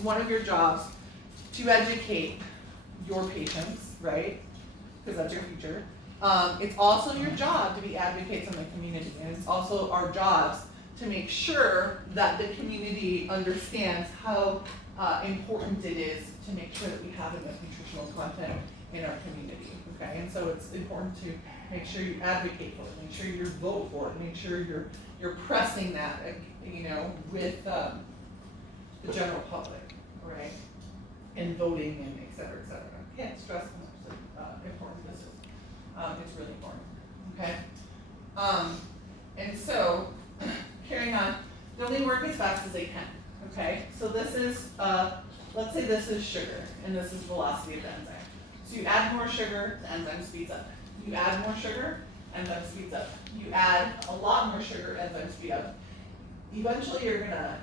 one of your jobs to educate your patients, right? Because that's your future. It's also your job to be advocates in the community, and it's also our jobs to make sure that the community understands how important it is to make sure that we have enough nutritional content in our community, okay? And so it's important to make sure you advocate for it, make sure you vote for it, make sure you're pressing that, you know, with the general public, right? And voting and et cetera, et cetera. I can't stress how much important this is. It's really important, okay? And so, carrying on, they only work as fast as they can, okay? So this is, let's say this is sugar, and this is velocity of the enzyme. So you add more sugar, the enzyme speeds up. You add more sugar, enzyme speeds up. You add a lot more sugar, enzyme speed up. Eventually you're gonna,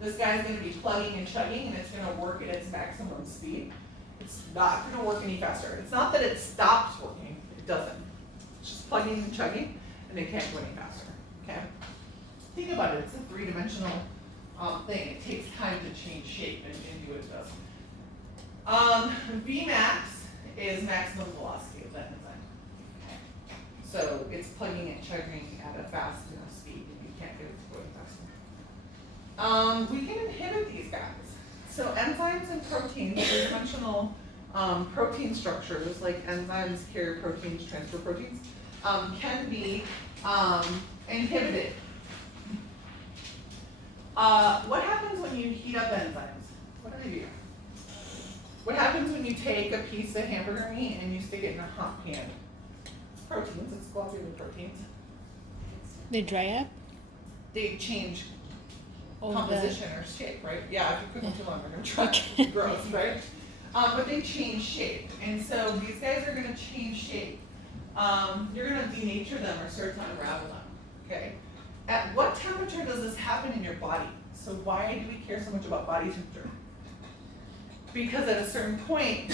this guy's gonna be plugging and chugging, and it's gonna work at its maximum speed. It's not gonna work any faster. It's not that it stops working, it doesn't. It's just plugging and chugging, and it can't go any faster, okay? Think about it, it's a three-dimensional thing. It takes time to change shape and do what it does. Vmax is maximum velocity of that enzyme. Okay. So it's plugging and chugging at a fast enough speed, and you can't get it to go any faster. We can inhibit these guys. So enzymes and proteins, three-dimensional protein structures like enzymes, carrier proteins, transfer proteins, can be inhibited. What happens when you heat up enzymes? What do they do? What happens when you take a piece of hamburger meat and you stick it in a hot pan? It's proteins, it's globular proteins. They dry up? They change Oh, composition or shape, right? Yeah, if you cook them too long, they're gonna try. It's gross, right? But they change shape, and so these guys are gonna change shape. You're gonna denature them or start to unravel them, okay? At what temperature does this happen in your body? So why do we care so much about body temperature? Because at a certain point,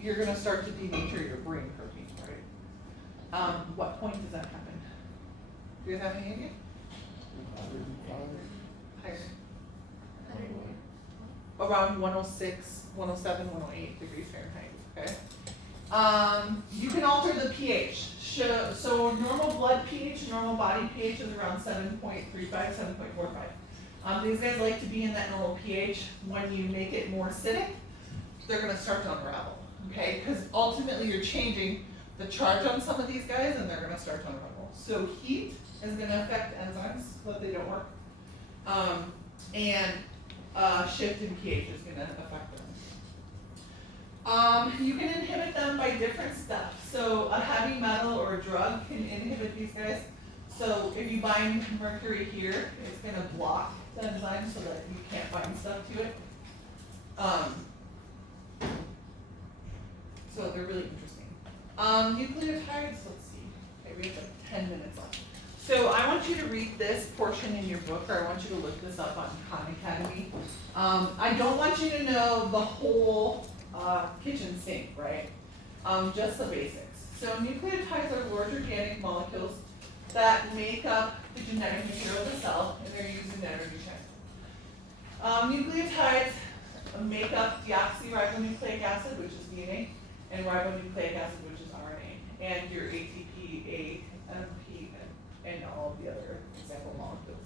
you're gonna start to denature your brain protein, right? What point does that happen? Do you guys have any idea? Higher. Around 106, 107, 108 degrees Fahrenheit, okay? You can alter the pH. So normal blood pH, normal body pH is around 7.35, 7.45. These guys like to be in that normal pH. When you make it more acidic, they're gonna start to unravel, okay? Because ultimately you're changing the charge on some of these guys and they're gonna start to unravel. So heat is gonna affect enzymes so that they don't work. And shift in pH is gonna affect them. You can inhibit them by different stuff. So a heavy metal or a drug can inhibit these guys. So if you bind mercury here, it's gonna block the enzyme so that you can't bind stuff to it. So they're really interesting. Nucleotides, let's see. Okay, we have like 10 minutes left. So I want you to read this portion in your book, or I want you to look this up on Khan Academy. I don't want you to know the whole kitchen sink, right? Just the basics. So nucleotides are large organic molecules that make up the genetic material of the cell, and they're used in energy transport. Nucleotides make up deoxyribonucleic acid, which is DNA, and ribonucleic acid, which is RNA, and your ATP, AMP, and all of the other example molecules.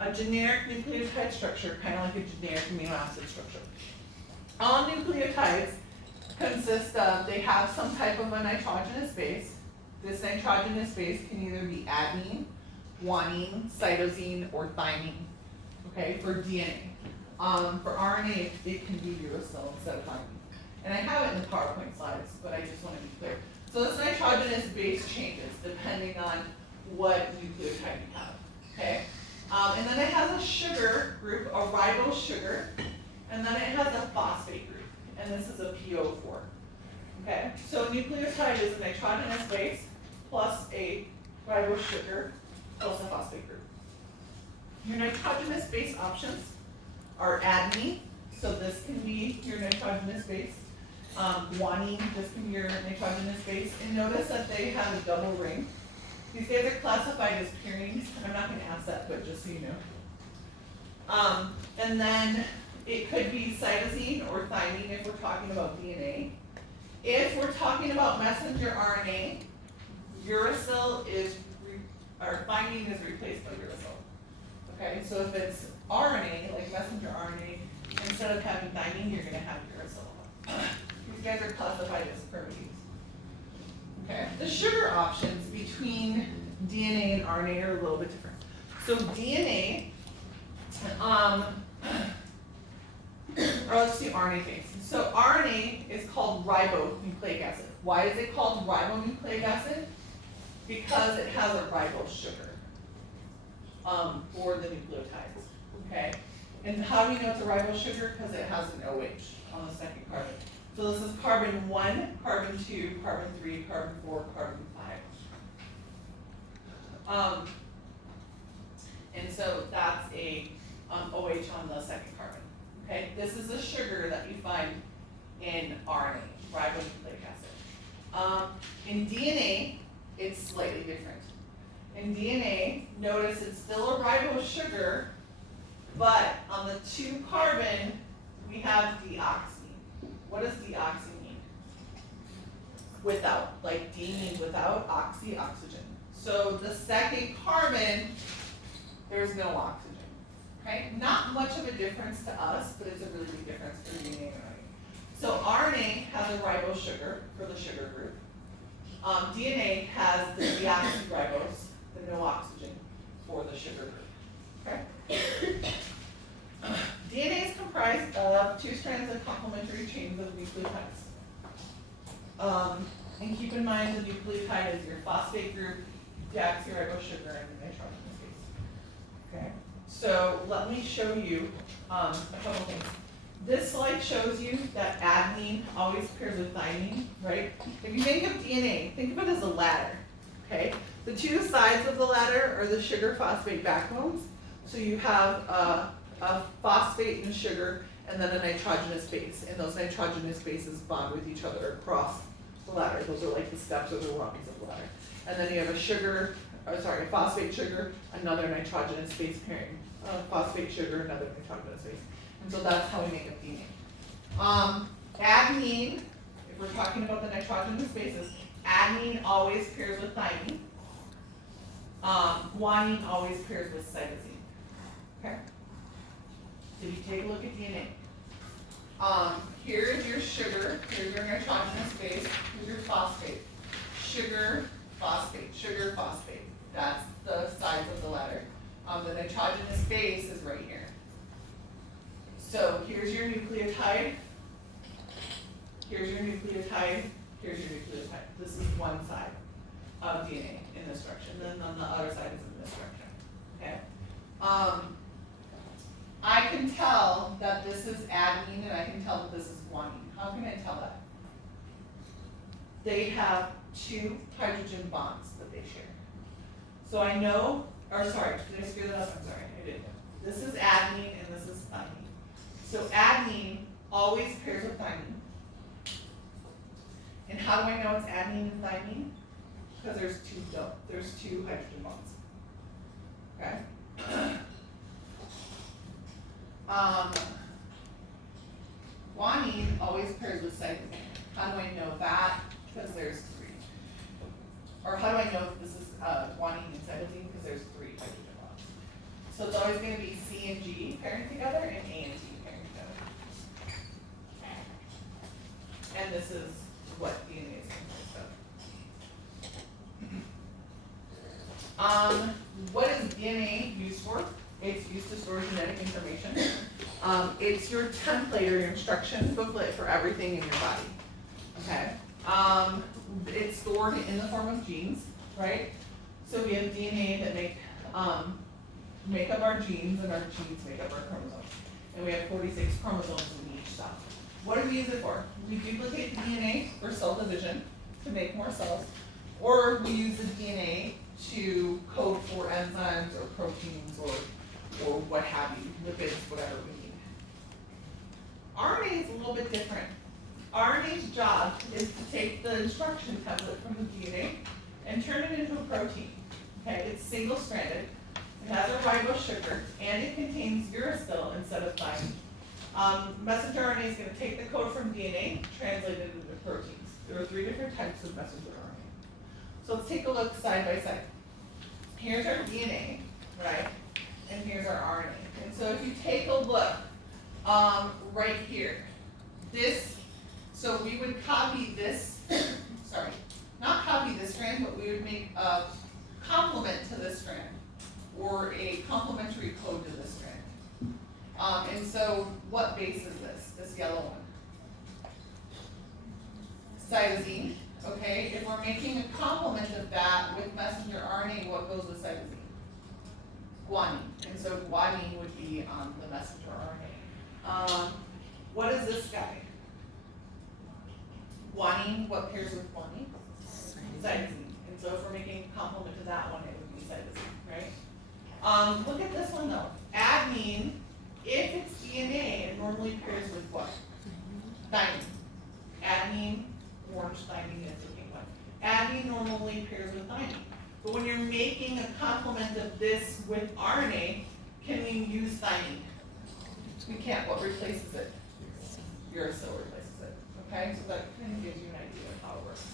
A generic nucleotide structure, kind of like a generic amino acid structure. All nucleotides consist of, they have some type of a nitrogenous base. This nitrogenous base can either be adenine, guanine, cytosine, or thymine, okay, for DNA. For RNA, it can be uracil instead of thymine. And I have it in the PowerPoint slides, but I just want to be clear. So this nitrogenous base changes depending on what nucleotide you have, okay? And then it has a sugar group, a ribose sugar, and then it has a phosphate group, and this is a PO4, okay? So nucleotide is a nitrogenous base plus a ribose sugar plus a phosphate group. Your nitrogenous base options are adenine, so this can be your nitrogenous base. Guanine, this can be your nitrogenous base, and notice that they have a double ring. These guys are classified as purines. I'm not going to ask that, but just so you know. And then it could be cytosine or thymine if we're talking about DNA. If we're talking about messenger RNA, uracil is, or thymine is replaced by uracil. Okay, so if it's RNA, like messenger RNA, instead of having thymine, you're gonna have uracil. These guys are classified as proteins. Okay, the sugar options between DNA and RNA are a little bit different. So DNA, or let's do RNA things. So RNA is called ribonucleic acid. Why is it called ribonucleic acid? Because it has a ribose sugar for the nucleotides. Okay, and how do we know it's a ribose sugar? Because it has an OH on the second carbon. So this is carbon 1, carbon 2, carbon 3, carbon 4, carbon 5. And so that's a OH on the second carbon. Okay, this is a sugar that you find in RNA, ribonucleic acid. In DNA, it's slightly different. In DNA, notice it's still a ribose sugar, but on the 2 carbon, we have deoxy. What does deoxy mean? Without, like D means without, oxy, oxygen. So the second carbon, there's no oxygen. Okay, not much of a difference to us, but it's a really big difference for DNA and RNA. So RNA has a ribose sugar for the sugar group. DNA has the deoxyribose, the no oxygen, for the sugar group. Okay. DNA is comprised of 2 strands of complementary chains of nucleotides. And keep in mind the nucleotide is your phosphate group, deoxyribose sugar, and the nitrogenous base. Okay. So let me show you a couple things. This slide shows you that adenine always pairs with thymine, right? If you think of DNA, think of it as a ladder, okay? The 2 sides of the ladder are the sugar phosphate backbones. So you have a phosphate and sugar, and then a nitrogenous base. And those nitrogenous bases bond with each other across the ladder. Those are like the steps or the rungs of the ladder. And then you have a phosphate sugar, another nitrogenous base pairing. Phosphate sugar, another nitrogenous base. And so that's how we make up DNA. Adenine, if we're talking about the nitrogenous bases, adenine always pairs with thymine. Guanine always pairs with cytosine. Okay? So you take a look at DNA. Here is your sugar, here's your nitrogenous base, here's your phosphate. Sugar, phosphate, sugar, phosphate. That's the sides of the ladder. The nitrogenous base is right here. So here's your nucleotide, here's your nucleotide, here's your nucleotide. This is one side of DNA in this direction, and then on the other side is in this direction. Okay? I can tell that this is adenine and I can tell that this is guanine. How can I tell that? They have 2 hydrogen bonds that they share. So I know, or sorry, did I screw that up? I'm sorry, I didn't. This is adenine and this is thymine. So adenine always pairs with thymine. And how do I know it's adenine and thymine? Because there's 2 hydrogen bonds. Okay? Guanine always pairs with cytosine. How do I know that? Because there's 3. Or how do I know if this is guanine and cytosine? Because there's 3 hydrogen bonds. So it's always going to be C and G pairing together and A and T pairing together. And this is what DNA is composed of. What is DNA used for? It's used to store genetic information. It's your template or your instruction booklet for everything in your body. Okay? It's stored in the form of genes, right? So we have DNA that make up our genes, and our genes make up our chromosomes. And we have 46 chromosomes in each cell. What do we use it for? We duplicate the DNA for cell division to make more cells, or we use the DNA to code for enzymes or proteins or what have you, lipids, whatever we need. RNA is a little bit different. RNA's job is to take the instruction template from the DNA and turn it into a protein. Okay, it's single-stranded, It has a ribose sugar, and it contains uracil instead of thymine. Messenger RNA is gonna take the code from DNA, translate it into proteins. There are 3 different types of messenger RNA. So let's take a look side by side. Here's our DNA, right? And here's our RNA. And so if you take a look, right here, so we would copy this, sorry, not copy this strand, but we would make a complement to this strand, or a complementary code to this strand. And so what base is this yellow one? Cytosine, okay? If we're making a complement of that with messenger RNA, what goes with cytosine? Guanine, and so guanine would be on the messenger RNA. What is this guy? Guanine, what pairs with guanine? Cytosine, and so if we're making a complement to that one, it would be cytosine, right? Look at this one though. Adenine, if it's DNA, it normally pairs with what? Thymine. Adenine, orange, thymine is the pink one. Adenine normally pairs with thymine. But when you're making a complement of this with RNA, can we use thymine? We can't. What replaces it? Uracil replaces it. Okay, so that kind of gives you an idea of how it works.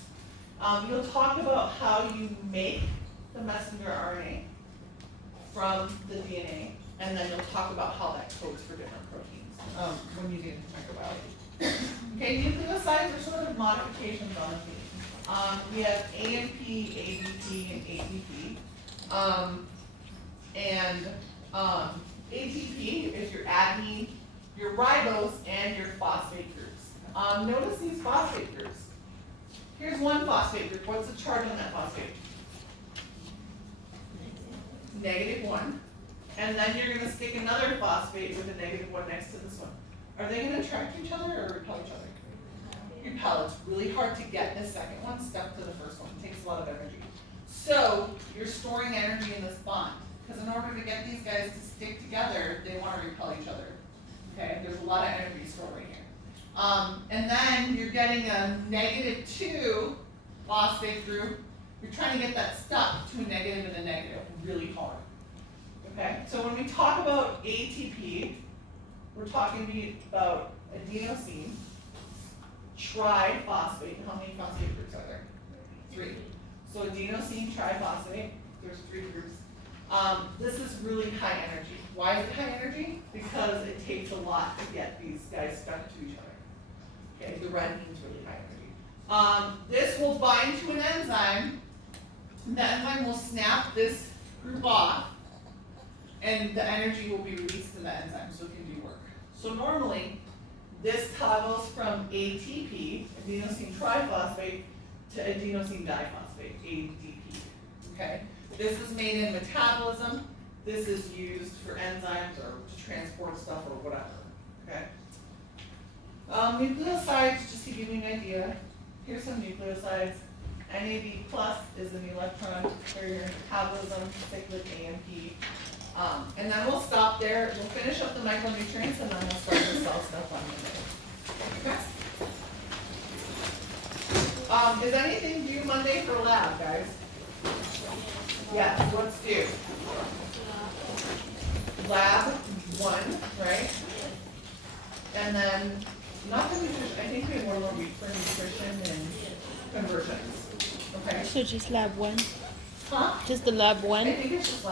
You'll talk about how you make the messenger RNA from the DNA, and then you'll talk about how that codes for different proteins when you get into microbiology. Okay, nucleosides are sort of modifications on a theme. We have AMP, ADP, and ATP. ATP is your adenine, your ribose, and your phosphate groups. Notice these phosphate groups. Here's one phosphate group. What's the charge on that phosphate? -1. And then you're going to stick another phosphate with a -1 next to this one. Are they going to attract each other or repel each other? Repel. It's really hard to get this second one stuck to the first one. It takes a lot of energy. So you're storing energy in this bond. Because in order to get these guys to stick together, they want to repel each other. Okay, there's a lot of energy stored right here. And then you're getting a -2 phosphate group. You're trying to get that stuck to a negative and a negative really hard. Okay, so when we talk about ATP, we're talking about adenosine triphosphate. How many phosphate groups are there? 3. So adenosine triphosphate, there's 3 groups. This is really high energy. Why is it high energy? Because it takes a lot to get these guys stuck to each other. Okay, the red means really high energy. This will bind to an enzyme. The enzyme will snap this group off, and the energy will be released in the enzyme, so it can do work. So normally, this toggles from ATP, adenosine triphosphate, to adenosine diphosphate, ADP. Okay? This is made in metabolism. This is used for enzymes or to transport stuff or whatever. Okay? Nucleosides, just to give you an idea, here's some nucleosides. NAD plus is an electron carrier in metabolism, cyclic AMP. And then we'll stop there. We'll finish up the micronutrients and then we'll start the cell stuff on Monday. Okay? Is anything due Monday for lab, guys? Yes, what's due? Lab 1, right? And then, not the nutrition, I think we have one more week for nutrition and conversions. Okay? So just lab 1? Huh? Just the lab 1? I think it's just lab